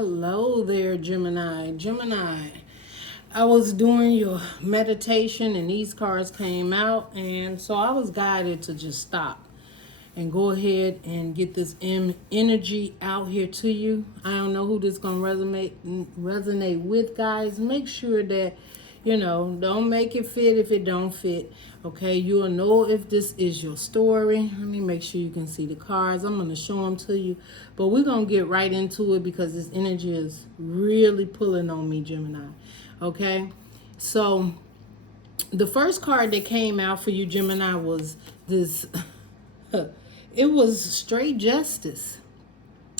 Hello there, Gemini. Gemini, I was doing your meditation and these cards came out, and so I was guided to just stop and go ahead and get this energy out here to you. I don't know who this gonna resonate with, guys. Make sure that don't make it fit if it don't fit. Okay, you'll know if this is your story. Let me make sure you can see the cards. I'm gonna show them to you, but we're gonna get right into it because this energy is really pulling on me, Gemini. Okay, so the first card that came out for you, Gemini, was this. It was straight justice.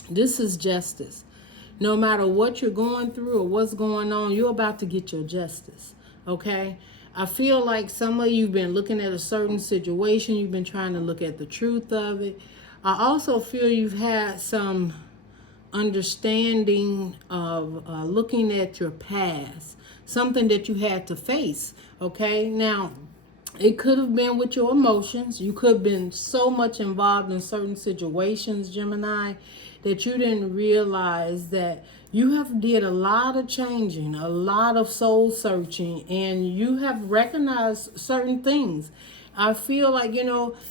This is justice. No matter what you're going through or what's going on, you're about to get your justice. Okay? I feel like some of you have been looking at a certain situation. You've been trying to look at the truth of it. I also feel you've had some understanding of looking at your past, something that you had to face. Okay? Now, it could have been with your emotions. You could have been so much involved in certain situations, Gemini, that you didn't realize that you have did a lot of changing, a lot of soul searching, and you have recognized certain things. I feel like,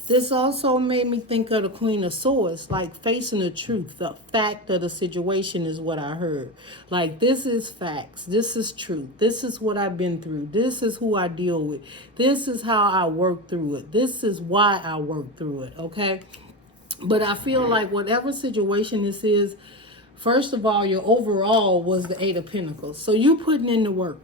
this also made me think of the Queen of Swords, like facing the truth. The fact of the situation is what I heard. Like, this is facts. This is truth. This is what I've been through. This is who I deal with. This is how I work through it. This is why I work through it, okay? But I feel like whatever situation this is, first of all, your overall was the Eight of Pentacles. So you putting in the work.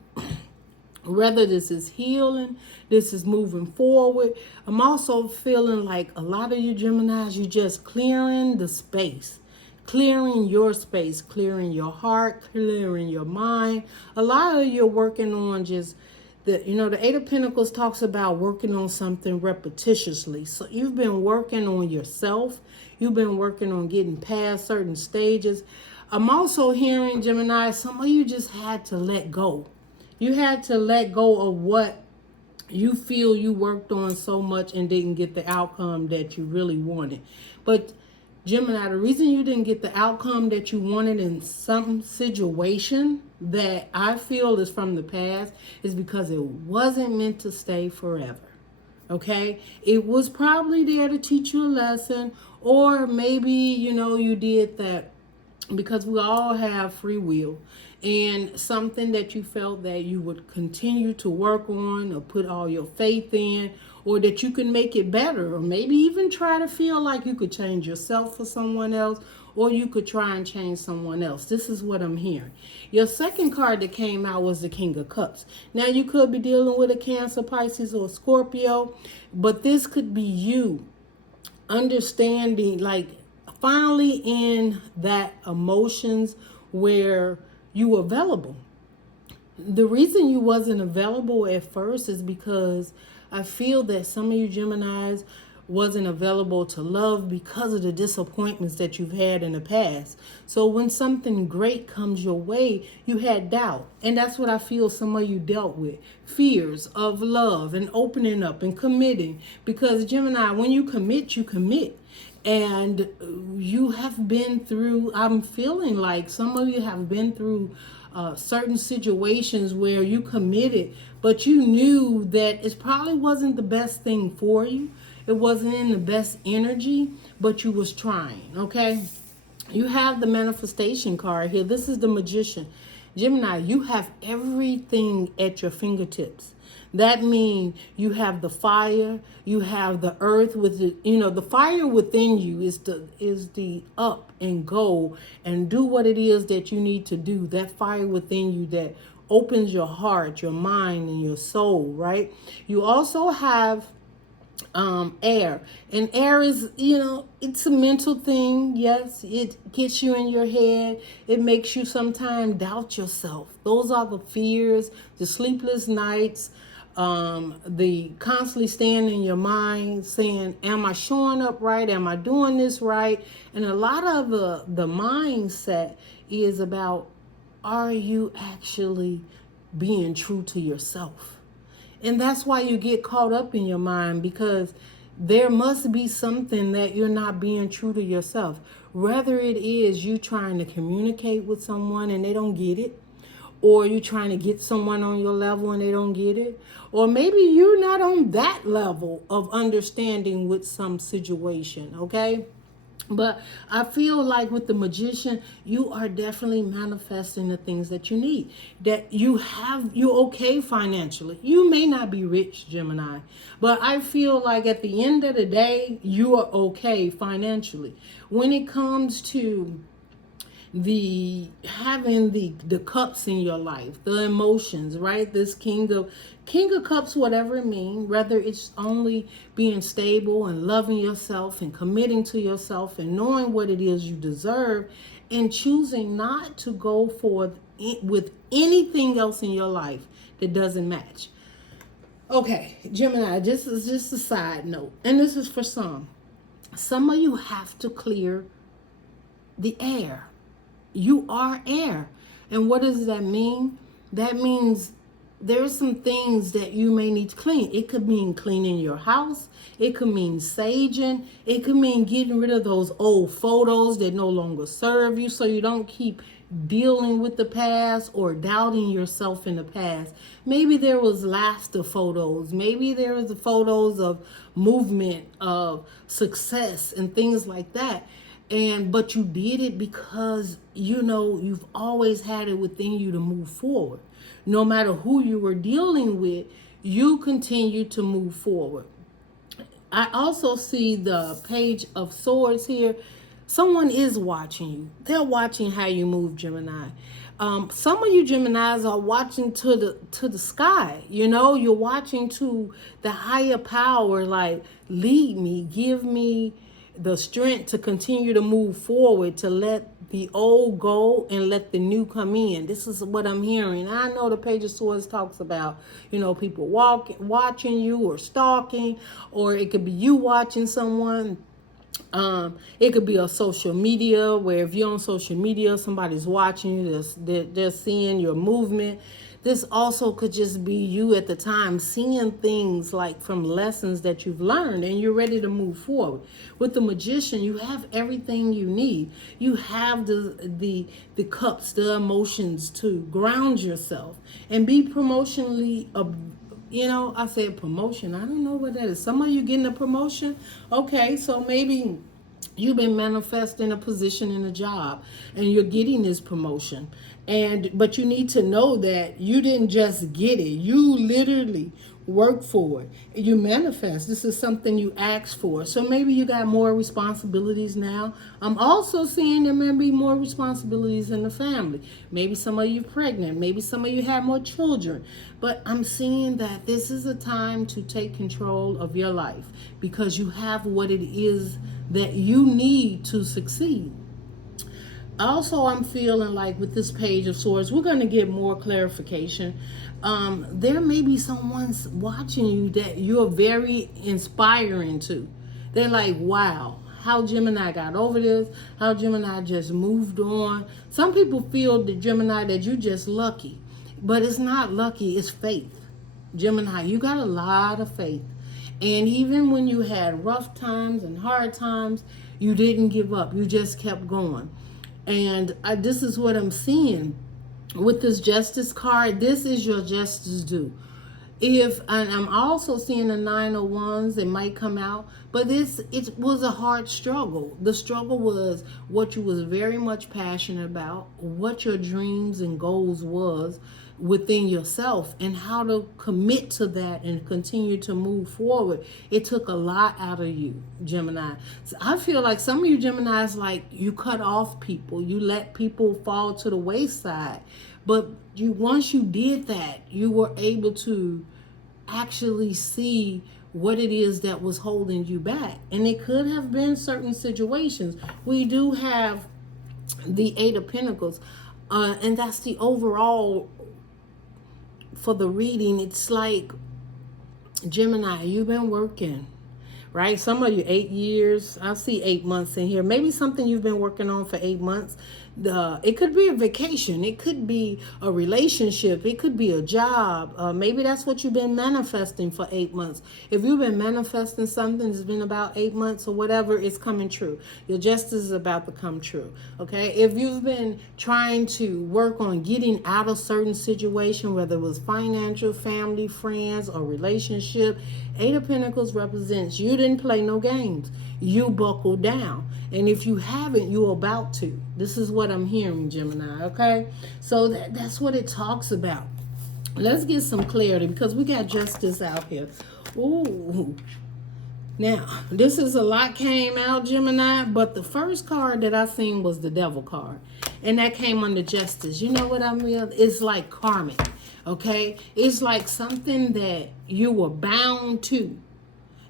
Whether this is healing, this is moving forward. I'm also feeling like a lot of you Geminis, you just clearing the space. Clearing your space, clearing your heart, clearing your mind. A lot of you are working on just the Eight of Pentacles talks about working on something repetitiously. So you've been working on yourself. You've been working on getting past certain stages. I'm also hearing, Gemini, some of you just had to let go. You had to let go of what you feel you worked on so much and didn't get the outcome that you really wanted. But Gemini, the reason you didn't get the outcome that you wanted in some situation that I feel is from the past is because it wasn't meant to stay forever. Okay? It was probably there to teach you a lesson, or maybe, you did that because we all have free will, and something that you felt that you would continue to work on or put all your faith in, or that you can make it better, or maybe even try to feel like you could change yourself for someone else, or you could try and change someone else. This is what I'm hearing. Your second card that came out was the King of Cups. Now, you could be dealing with a Cancer, Pisces, or Scorpio, but this could be you understanding, like, finally in that emotions where you were available. The reason you wasn't available at first is because I feel that some of you Geminis wasn't available to love because of the disappointments that you've had in the past. So when something great comes your way, you had doubt. And that's what I feel some of you dealt with. Fears of love and opening up and committing. Because Gemini, when you commit, you commit. And you have been through, I'm feeling like some of you have been through certain situations where you committed, but you knew that it probably wasn't the best thing for you. It wasn't in the best energy, but you was trying, okay? You have the manifestation card here. This is the Magician. Gemini, you have everything at your fingertips. That means you have the fire, you have the earth with the fire within you is the up and go and do what it is that you need to do. That fire within you that opens your heart, your mind, and your soul, right? You also have air, and air is, it's a mental thing. Yes, it gets you in your head. It makes you sometimes doubt yourself. Those are the fears, the sleepless nights, the constantly staying in your mind saying, am I showing up right? Am I doing this right? And a lot of the mindset is about, are you actually being true to yourself? And that's why you get caught up in your mind, because there must be something that you're not being true to yourself. Whether it is you trying to communicate with someone and they don't get it, or you trying to get someone on your level and they don't get it, or maybe you're not on that level of understanding with some situation, okay? But I feel like with the Magician, you are definitely manifesting the things that you need. That you're okay financially. You may not be rich, Gemini, but I feel like at the end of the day, you are okay financially. When it comes to the having the cups in your life, the emotions, right? This king of cups, whatever it means, whether it's only being stable and loving yourself and committing to yourself and knowing what it is you deserve and choosing not to go forth with anything else in your life that doesn't match. Okay, Gemini, this is just a side note, and this is for some of you have to clear the air. You are air. And what does that mean? That means there's some things that you may need to clean. It could mean cleaning your house. It could mean saging. It could mean getting rid of those old photos that no longer serve you so you don't keep dealing with the past or doubting yourself in the past. Maybe there was laughter photos. Maybe there was the photos of movement, of success and things like that. But you did it because you've always had it within you to move forward. No matter who you were dealing with, you continue to move forward. I also see the Page of Swords here. Someone is watching you. They're watching how you move, Gemini. Some of you Geminis are watching to the sky. You're watching to the higher power, like, lead me, give me the strength to continue to move forward, to let the old go and let the new come in. This is what I'm hearing. I know the Page of Swords talks about, people watching you or stalking, or it could be you watching someone. It could be a social media where if you're on social media, somebody's watching you, they're seeing your movement. This also could just be you at the time seeing things like from lessons that you've learned and you're ready to move forward. With the Magician, you have everything you need. You have the cups, the emotions to ground yourself and be promotionally I said promotion. I don't know what that is. Some of you getting a promotion. Okay, so maybe you've been manifesting a position in a job and you're getting this promotion. But you need to know that you didn't just get it. You literally work for it. You manifest. This is something you asked for. So maybe you got more responsibilities now. I'm also seeing there may be more responsibilities in the family. Maybe some of you pregnant. Maybe some of you have more children. But I'm seeing that this is a time to take control of your life because you have what it is that you need to succeed. Also, I'm feeling like with this Page of Swords, we're going to get more clarification. There may be someone watching you that you're very inspiring to. They're like, wow, how Gemini got over this, how Gemini just moved on. Some people feel that Gemini that you're just lucky, but it's not lucky, it's faith. Gemini, you got a lot of faith. And even when you had rough times and hard times, you didn't give up. You just kept going. And this is what I'm seeing with this Justice card. This is your justice due. And I'm also seeing the 9 of Wands. It might come out, but it was a hard struggle. The struggle was what you was very much passionate about, what your dreams and goals was within yourself, and how to commit to that and continue to move forward. It took a lot out of you, Gemini. So I feel like some of you Geminis, like, you cut off people, you let people fall to the wayside, but once you did that, you were able to actually see what it is that was holding you back. And it could have been certain situations. We do have the 8 of Pentacles, and that's the overall for the reading. It's like, Gemini, you've been working, right? Some of you 8 years. I see 8 months in here. Maybe something you've been working on for 8 months. it could be a vacation, it could be a relationship, it could be a job. Maybe that's what you've been manifesting for 8 months. If you've been manifesting something that's been about 8 months or whatever, it's coming true. Your justice is about to come true. Okay, if you've been trying to work on getting out of certain situation, whether it was financial, family, friends, or relationship, Eight of Pentacles represents you didn't play no games. You buckled down. And if you haven't, you're about to. This is what I'm hearing, Gemini, okay? So that's what it talks about. Let's get some clarity because we got justice out here. Ooh. Now, this is a lot came out, Gemini, but the first card that I seen was the Devil card. And that came under justice. You know what I mean? It's like karmic, okay? It's like something that you were bound to.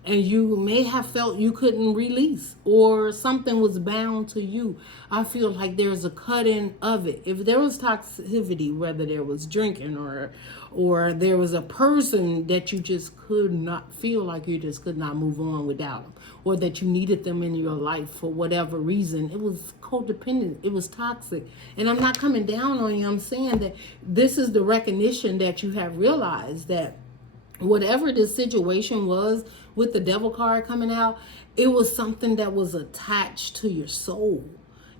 And you may have felt you couldn't release, or something was bound to you. I feel like there's a cutting of it. If there was toxicity, whether there was drinking or there was a person that you just could not feel like you just could not move on without them, or that you needed them in your life for whatever reason, it was codependent, it was toxic. And I'm not coming down on you. I'm saying that this is the recognition that you have realized that whatever this situation was with the Devil card coming out, it was something that was attached to your soul.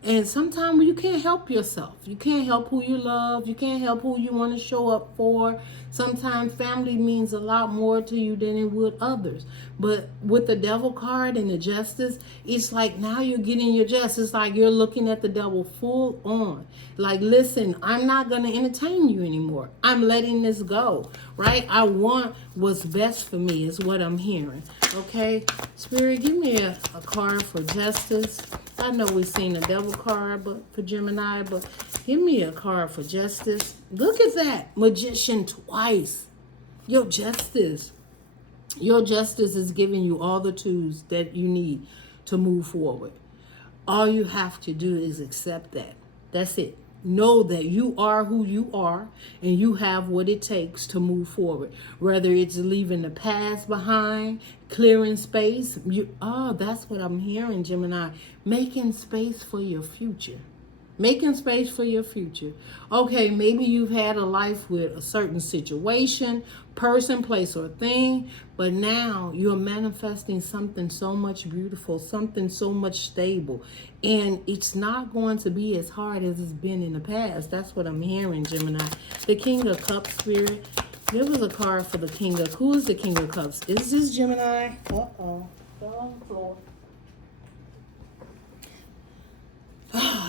And sometimes you can't help yourself. You can't help who you love. You can't help who you want to show up for. Sometimes family means a lot more to you than it would others. But with the Devil card and the justice, it's like now you're getting your justice. It's like you're looking at the devil full on. Like, listen, I'm not going to entertain you anymore. I'm letting this go, right? I want what's best for me is what I'm hearing. Okay, Spirit, give me a card for justice. I know we've seen a Devil card but for Gemini, but give me a card for justice. Look at that. Magician twice. Your justice. Your justice is giving you all the tools that you need to move forward. All you have to do is accept that. That's it. Know that you are who you are and you have what it takes to move forward. Whether it's leaving the past behind, clearing space. That's what I'm hearing, Gemini. Making space for your future. Making space for your future. Okay, maybe you've had a life with a certain situation, person, place, or thing, but now you're manifesting something so much beautiful, something so much stable, and it's not going to be as hard as it's been in the past. That's what I'm hearing, Gemini. The King of Cups, Spirit. There was a card for the King of... Who is the King of Cups? Is this Gemini? Uh-oh. Fell on the floor.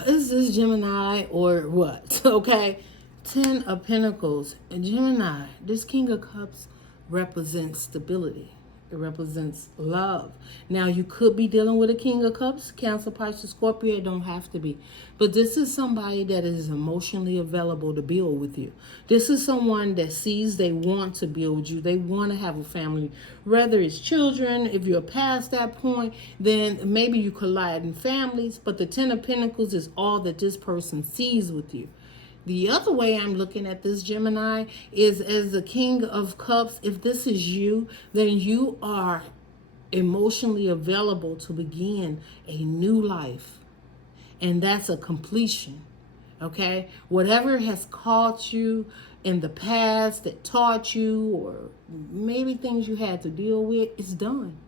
Is this Gemini or what? Okay. 10 of Pentacles. And Gemini, this King of Cups represents stability. It represents love. Now, you could be dealing with a King of Cups, Cancer, Pisces, Scorpio. It don't have to be. But this is somebody that is emotionally available to build with you. This is someone that sees they want to build with you. They want to have a family. Whether it's children, if you're past that point, then maybe you collide in families. But the 10 of Pentacles is all that this person sees with you. The other way I'm looking at this, Gemini, is as the King of Cups. If this is you, then you are emotionally available to begin a new life. And that's a completion, okay? Whatever has caught you in the past that taught you, or maybe things you had to deal with, it's done.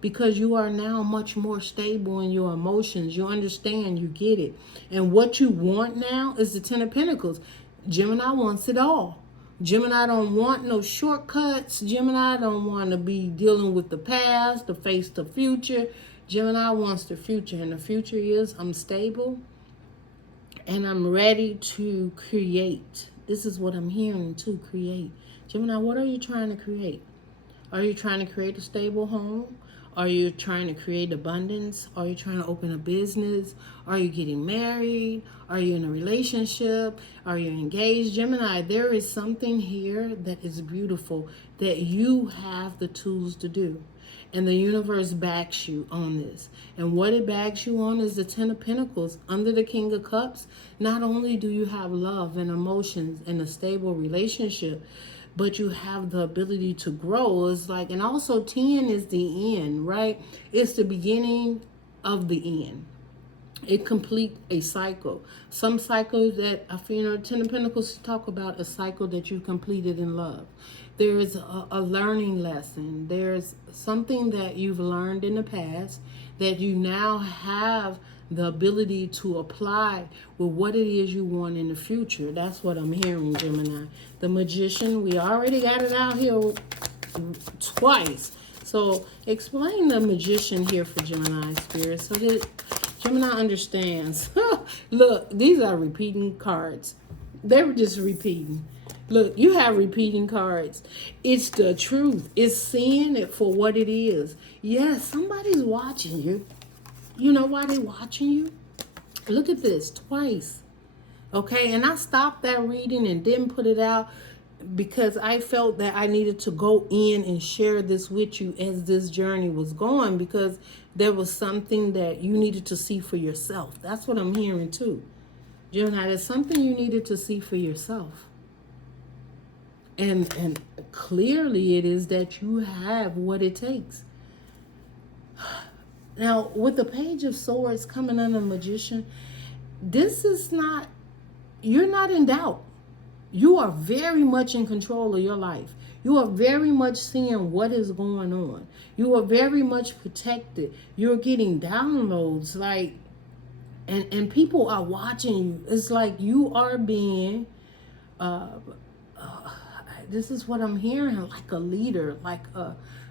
Because you are now much more stable in your emotions. You understand, you get it. And what you want now is the 10 of Pentacles. Gemini wants it all. Gemini don't want no shortcuts. Gemini don't want to be dealing with the past, to face the future. Gemini wants the future. And the future is, I'm stable and I'm ready to create. This is what I'm hearing too, create. Gemini, what are you trying to create? Are you trying to create a stable home? Are you trying to create abundance? Are you trying to open a business? Are you getting married? Are you in a relationship? Are you engaged? Gemini, there is something here that is beautiful that you have the tools to do. And the universe backs you on this. And what it backs you on is the 10 of Pentacles. Under the King of Cups, not only do you have love and emotions and a stable relationship, but you have the ability to grow. It's like, and also 10 is the end, right? It's the beginning of the end. It complete a cycle. Some cycles that I feel, Ten of Pentacles talk about a cycle that you completed in love. There is a learning lesson. There's something that you've learned in the past that you now have the ability to apply with what it is you want in the future. That's what I'm hearing, Gemini. The Magician, we already got it out here twice. So explain the Magician here for Gemini Spirit so that Gemini understands. Look, these are repeating cards. They were just repeating. Look, you have repeating cards. It's the truth. It's seeing it for what it is. Yes, somebody's watching you. You know why they're watching you? Look at this, twice. Okay, and I stopped that reading and didn't put it out because I felt that I needed to go in and share this with you as this journey was going, because there was something that you needed to see for yourself. That's what I'm hearing too. Gemini, there's something you needed to see for yourself. And clearly it is that you have what it takes. Now, with the Page of Swords coming on the Magician, this is not, you're not in doubt. You are very much in control of your life. You are very much seeing what is going on. You are very much protected. You're getting downloads, like, and people are watching you. It's like you are being, this is what I'm hearing, like a leader, like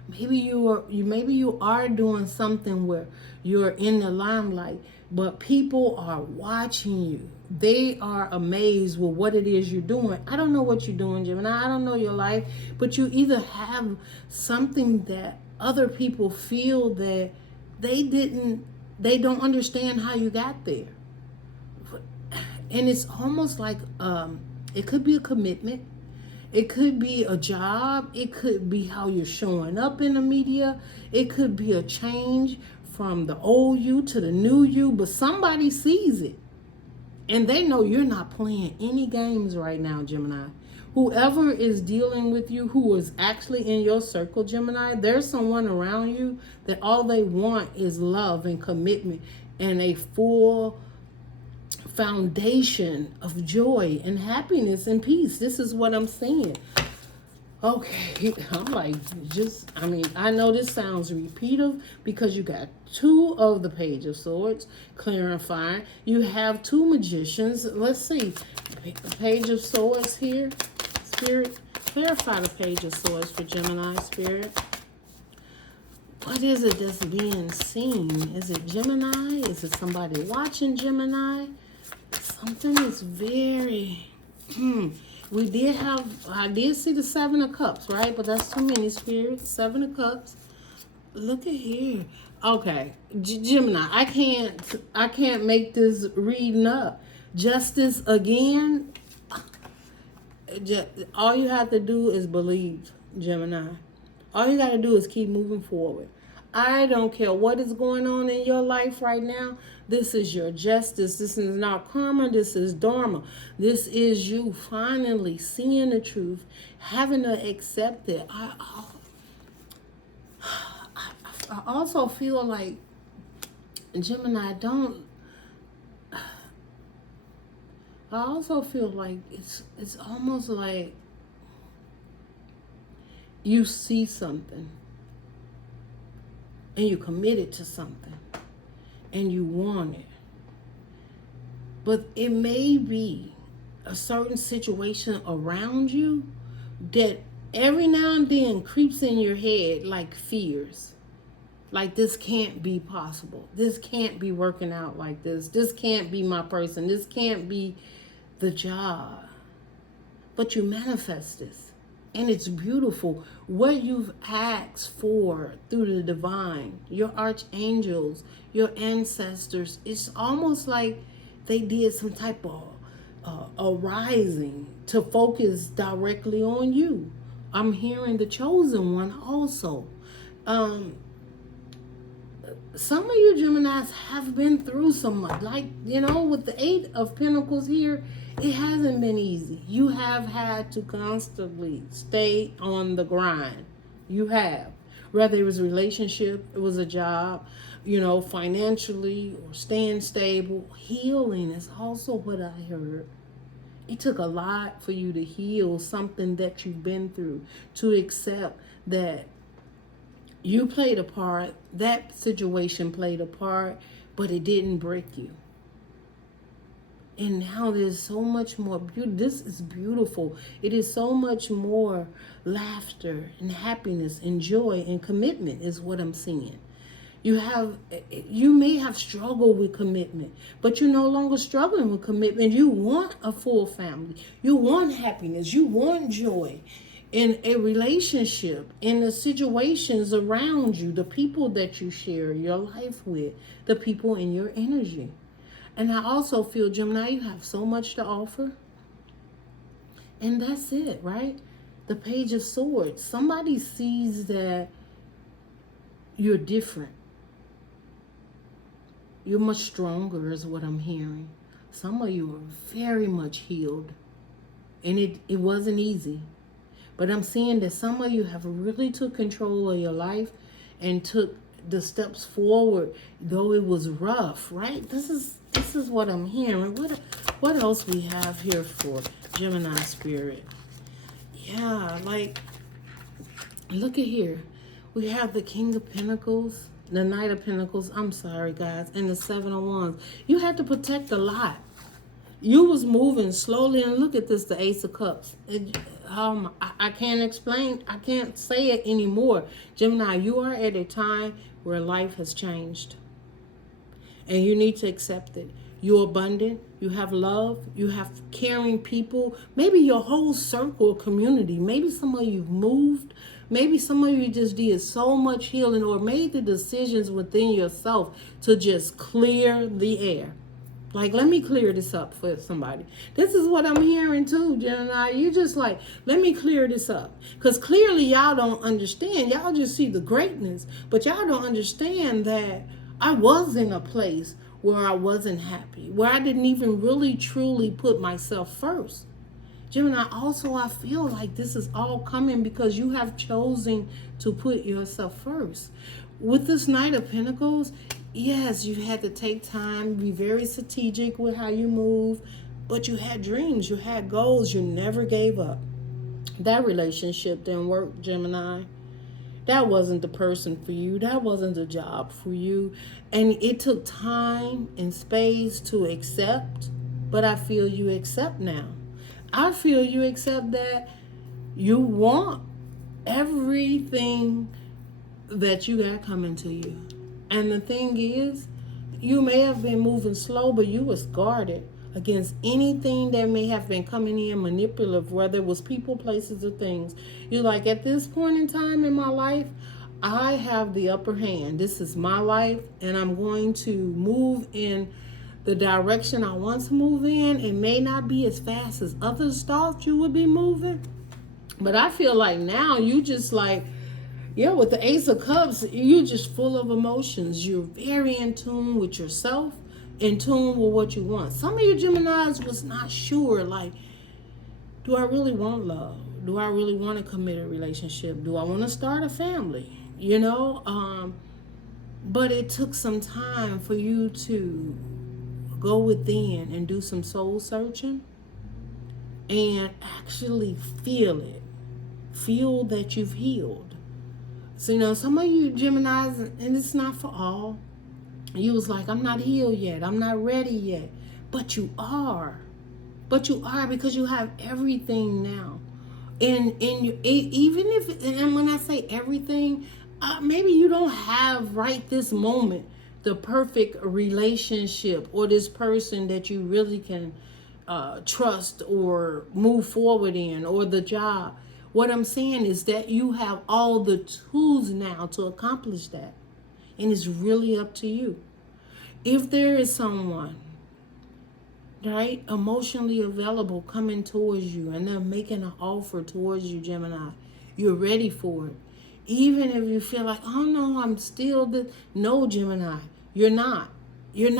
maybe you are doing something where you're in the limelight, but people are watching you. They are amazed with what it is you're doing. I don't know what you're doing, Gemini. I don't know your life, but you either have something that other people feel that they don't understand how you got there. And it's almost like it could be a commitment. It could be a job. It could be how you're showing up in the media. It could be a change from the old you to the new you, but somebody sees it. And they know you're not playing any games right now, Gemini. Whoever is dealing with you, who is actually in your circle, Gemini, there's someone around you that all they want is love and commitment and a full foundation of joy and happiness and peace. This is what I'm seeing. Okay, I'm like, I know this sounds repetitive because you got two of the Page of Swords clarifying. You have two Magicians. Let's see. Page of Swords here. Spirit, clarify the Page of Swords for Gemini, Spirit. What is it that's being seen? Is it Gemini? Is it somebody watching Gemini? Something is very... I did see the Seven of Cups, right? But that's too many, Spirit. Seven of Cups. Look at here. Okay, Gemini, I can't make this reading up. Justice again. All you have to do is believe, Gemini. All you got to do is keep moving forward. I don't care what is going on in your life right now. This is your justice. This is not karma. This is dharma. This is you finally seeing the truth, having to accept it. I also feel like, Gemini, I also feel like it's almost like you see something and you're committed to something and you want it. But it may be a certain situation around you that every now and then creeps in your head like fears. Like, this can't be possible. This can't be working out like this. This can't be my person. This can't be the job. But you manifest this. And it's beautiful. What you've asked for through the divine, your archangels, your ancestors, it's almost like they did some type of arising to focus directly on you. I'm hearing the chosen one also. Some of you Geminis have been through so much. Like, with the Eight of Pentacles here, it hasn't been easy. You have had to constantly stay on the grind. You have. Whether it was a relationship, it was a job, financially or staying stable. Healing is also what I heard. It took a lot for you to heal something that you've been through, to accept that you played a part, that situation played a part, but it didn't break you. And now there's so much more beauty. This is beautiful. It is so much more laughter and happiness and joy and commitment is what I'm seeing. You may have struggled with commitment, but you're no longer struggling with commitment. You want a full family. You want happiness. You want joy in a relationship, in the situations around you, the people that you share your life with, the people in your energy. And I also feel, Gemini, you have so much to offer. And that's it, right? The Page of Swords. Somebody sees that you're different. You're much stronger is what I'm hearing. Some of you are very much healed. And it wasn't easy. But I'm seeing that some of you have really took control of your life and took the steps forward, though it was rough, right? This is what I'm hearing. What else we have here for Gemini spirit? Yeah, like, look at here. We have the King of Pentacles, the Knight of Pentacles, I'm sorry guys, and the Seven of Wands. You had to protect a lot. You was moving slowly, and look at this, the Ace of Cups. I can't explain, I can't say it anymore. Gemini, you are at a time where life has changed. And you need to accept it. You're abundant. You have love. You have caring people. Maybe your whole circle of community. Maybe some of you moved. Maybe some of you just did so much healing or made the decisions within yourself to just clear the air. Like, let me clear this up for somebody. This is what I'm hearing too, Gemini. You just like, let me clear this up. Because clearly y'all don't understand. Y'all just see the greatness. But y'all don't understand that I was in a place where I wasn't happy, where I didn't even really truly put myself first. Gemini, also I feel like this is all coming because you have chosen to put yourself first. With this Knight of Pentacles, yes, you had to take time, be very strategic with how you move, but you had dreams, you had goals, you never gave up. That relationship didn't work, Gemini. That wasn't the person for you. That wasn't the job for you. And it took time and space to accept, but I feel you accept now. I feel you accept that you want everything that you got coming to you. And the thing is, you may have been moving slow, but you was guarded against anything that may have been coming in manipulative, whether it was people, places, or things. You're like, at this point in time in my life, I have the upper hand. This is my life, and I'm going to move in the direction I want to move in. It may not be as fast as others thought you would be moving, but I feel like now you just like, yeah, with the Ace of Cups, you're just full of emotions. You're very in tune with yourself, in tune with what you want. Some of you Geminis was not sure, like, do I really want love? Do I really want a committed relationship? Do I want to start a family? But it took some time for you to go within and do some soul searching and actually feel it. Feel that you've healed. So, some of you Geminis, and it's not for all, you was like, I'm not healed yet. I'm not ready yet. But you are. But you are, because you have everything now. And even if, and when I say everything, maybe you don't have right this moment the perfect relationship or this person that you really can trust or move forward in, or the job. What I'm saying is that you have all the tools now to accomplish that. And it's really up to you. If there is someone, right, emotionally available coming towards you and they're making an offer towards you, Gemini, you're ready for it. Even if you feel like, oh no, I'm still no, Gemini, you're not. You're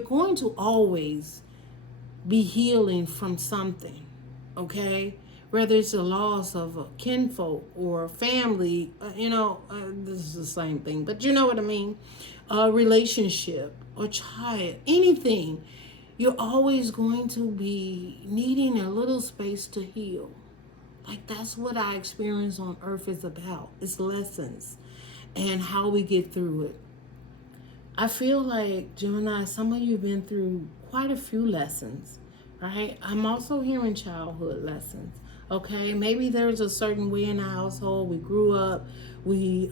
going to always be healing from something, okay? whether it's the loss of a kinfolk or a family, this is the same thing, but you know what I mean, a relationship or child, anything, you're always going to be needing a little space to heal. Like, that's what our experience on earth is about. It's lessons and how we get through it. I feel like, Gemini, some of you have been through quite a few lessons, right? I'm also hearing childhood lessons, okay? Maybe there's a certain way in the household. We grew up, we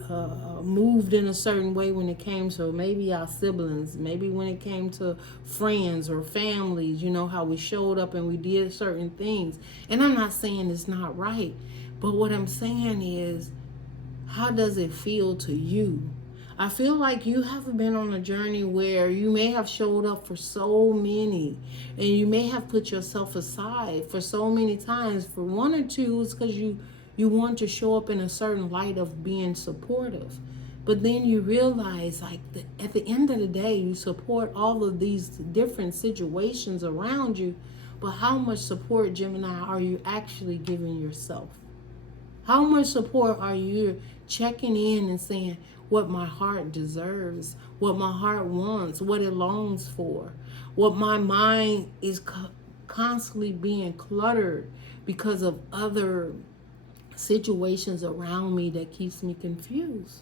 moved in a certain way when it came to maybe our siblings, maybe when it came to friends or families, how we showed up and we did certain things. And I'm not saying it's not right, but what I'm saying is, how does it feel to you? I feel like you have been on a journey where you may have showed up for so many, and you may have put yourself aside for so many times. For one or two, it's because you want to show up in a certain light of being supportive. But then you realize, like, at the end of the day, you support all of these different situations around you, but how much support, Gemini, are you actually giving yourself? How much support are you checking in and saying what my heart deserves, what my heart wants, what it longs for, what my mind is constantly being cluttered because of other situations around me that keeps me confused?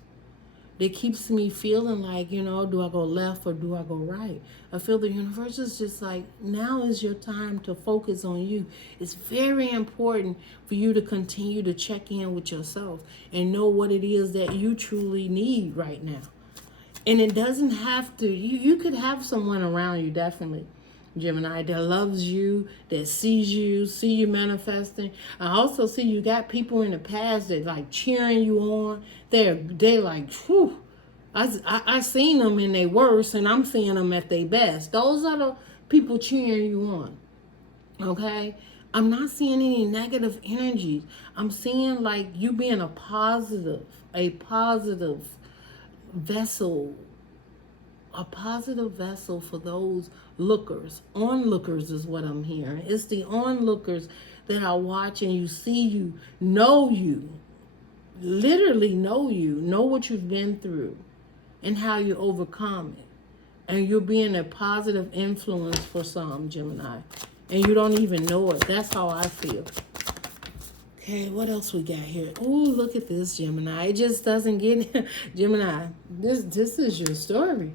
That keeps me feeling like, do I go left or do I go right? I feel the universe is just like, now is your time to focus on you. It's very important for you to continue to check in with yourself and know what it is that you truly need right now. And it doesn't have to, you could have someone around you, definitely, Gemini, that loves you, that sees you manifesting. I also see you got people in the past that like cheering you on. They like, whew. I seen them in their worst, and I'm seeing them at their best. Those are the people cheering you on. Okay? I'm not seeing any negative energies. I'm seeing like you being a positive vessel, a positive vessel for those lookers. Onlookers is what I'm hearing. It's the onlookers that are watching you, see you, literally know what you've been through and how you overcome it. And you're being a positive influence for some, Gemini. And you don't even know it. That's how I feel. Okay, what else we got here? Oh, look at this, Gemini. It just doesn't get... Gemini, this is your story.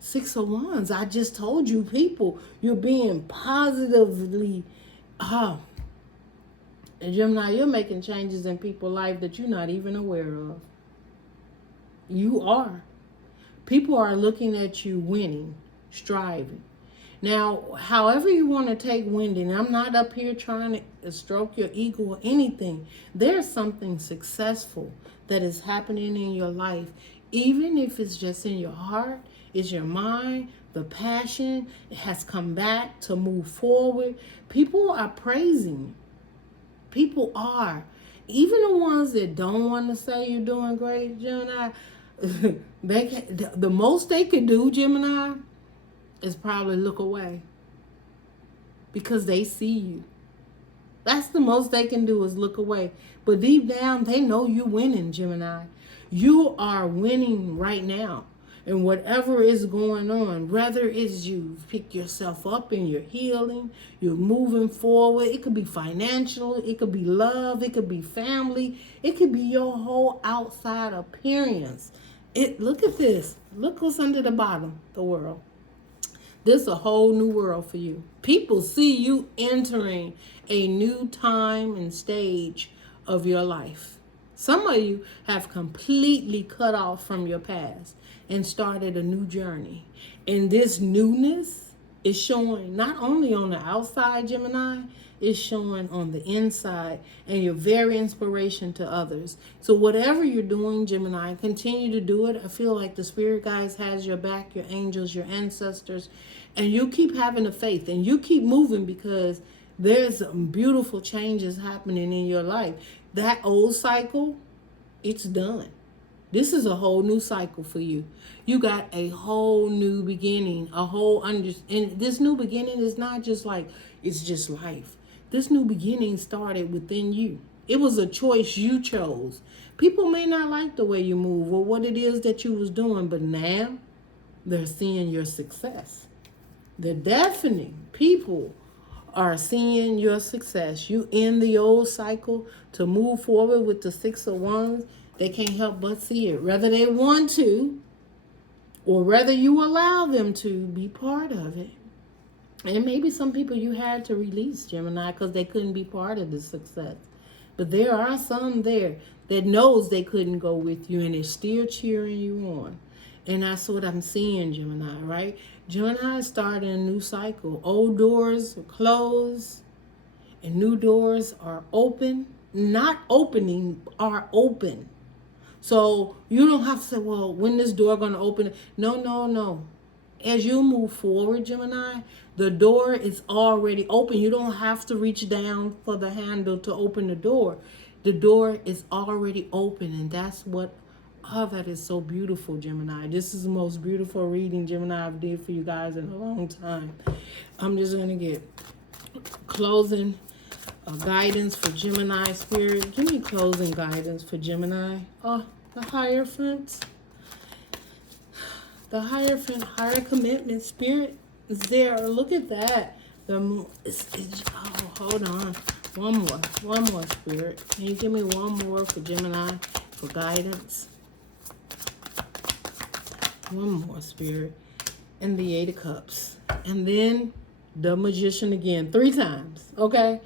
6 of Wands. I just told you, people, you're being positively... Gemini, you're making changes in people's life that you're not even aware of. You are. People are looking at you winning, striving. Now, however you want to take winning, I'm not up here trying to stroke your ego or anything. There's something successful that is happening in your life, even if it's just in your heart, it's your mind, the passion, it has come back to move forward. People are praising. People are. Even the ones that don't want to say you're doing great, Gemini, the most they could do, Gemini, is probably look away because they see you. That's the most they can do, is look away. But deep down, they know you're winning, Gemini. You are winning right now. And whatever is going on, whether it's you pick yourself up and you're healing, you're moving forward. It could be financial, it could be love, it could be family, it could be your whole outside appearance. Look at this. Look what's under the bottom, the world. This is a whole new world for you. People see you entering a new time and stage of your life. Some of you have completely cut off from your past and started a new journey. And this newness is showing not only on the outside, Gemini, it's showing on the inside, and you're very inspiration to others. So whatever you're doing, Gemini, continue to do it. I feel like the spirit guides has your back, your angels, your ancestors, and you keep having the faith and you keep moving because there's some beautiful changes happening in your life. That old cycle, it's done. This is a whole new cycle for you. You got a whole new beginning, and this new beginning is not just like, it's just life. This new beginning started within you. It was a choice you chose. People may not like the way you move or what it is that you was doing, but now they're seeing your success. They're deafening. People are seeing your success. You end the old cycle to move forward with the Six of Wands. They can't help but see it. Whether they want to or whether you allow them to be part of it. And maybe some people you had to release, Gemini, because they couldn't be part of the success. But there are some there that knows they couldn't go with you and is still cheering you on. And that's what I'm seeing, Gemini, right? Gemini is starting a new cycle. Old doors are closed and new doors are open. Not opening, are open. So you don't have to say, well, when this door going to open? No, no, no. As you move forward, Gemini, the door is already open. You don't have to reach down for the handle to open the door. The door is already open, and that's what, oh, that is so beautiful, Gemini. This is the most beautiful reading, Gemini, I've did for you guys in a long time. I'm just going to get closing guidance for Gemini, Spirit. Give me closing guidance for Gemini. Oh, the Hierophant. The Hierophant, higher commitment, Spirit is there. Look at that. Oh, hold on. One more, Spirit. Can you give me one more for Gemini for guidance? One more, Spirit. And the Eight of Cups. And then the Magician again, 3 times, okay?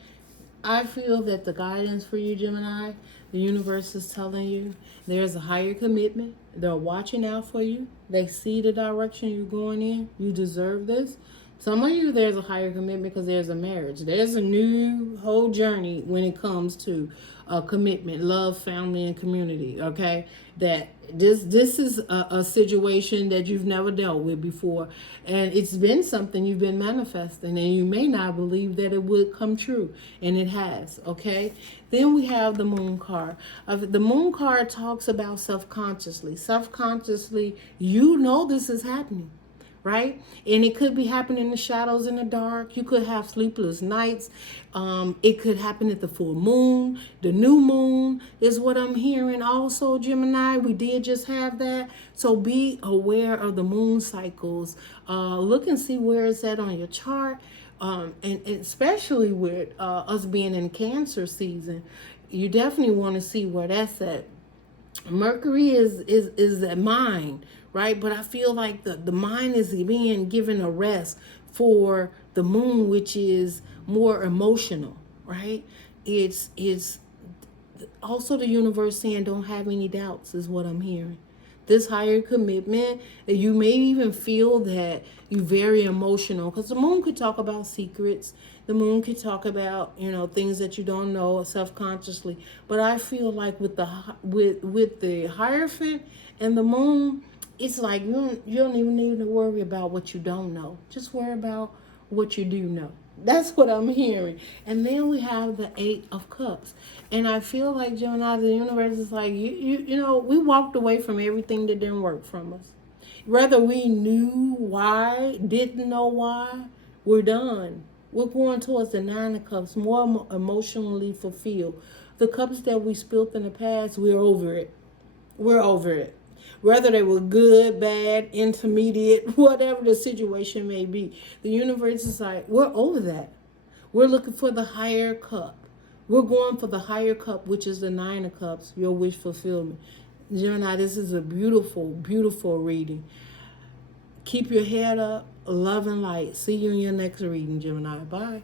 I feel that the guidance for you, Gemini, the universe is telling you there's a higher commitment. They're watching out for you. They see the direction you're going in. You deserve this. Some of you, there's a higher commitment because there's a marriage. There's a new whole journey when it comes to commitment, love, family, and community, okay? That this is a situation that you've never dealt with before. And it's been something you've been manifesting, and you may not believe that it would come true. And it has, okay? Then we have the Moon card. The Moon card talks about self-consciously. Self-consciously, you know this is happening. Right? And it could be happening in the shadows, in the dark. You could have sleepless nights. It could happen at the full moon. The new moon is what I'm hearing. Also, Gemini, we did just have that. So be aware of the moon cycles. Look and see where it's at on your chart. And especially with us being in Cancer season, you definitely want to see where that's at. Mercury is the mind, right? But I feel like the mind is being given a rest for the moon, which is more emotional, right? It's also the universe saying don't have any doubts is what I'm hearing. This higher commitment, you may even feel that you're very emotional because the moon could talk about secrets. The moon could talk about, things that you don't know self-consciously. But I feel like with the Hierophant and the moon, it's like you don't even need to worry about what you don't know. Just worry about what you do know. That's what I'm hearing. And then we have the Eight of Cups. And I feel like, Gemini, the universe is like, we walked away from everything that didn't work from us. Whether we knew why, didn't know why, we're done. We're going towards the Nine of Cups, more emotionally fulfilled. The cups that we spilled in the past, we're over it. We're over it. Whether they were good, bad, intermediate, whatever the situation may be. The universe is like, we're over that. We're looking for the higher cup. We're going for the higher cup, which is the Nine of Cups, your wish fulfillment. Gemini, this is a beautiful, beautiful reading. Keep your head up, love and light. See you in your next reading, Gemini. Bye.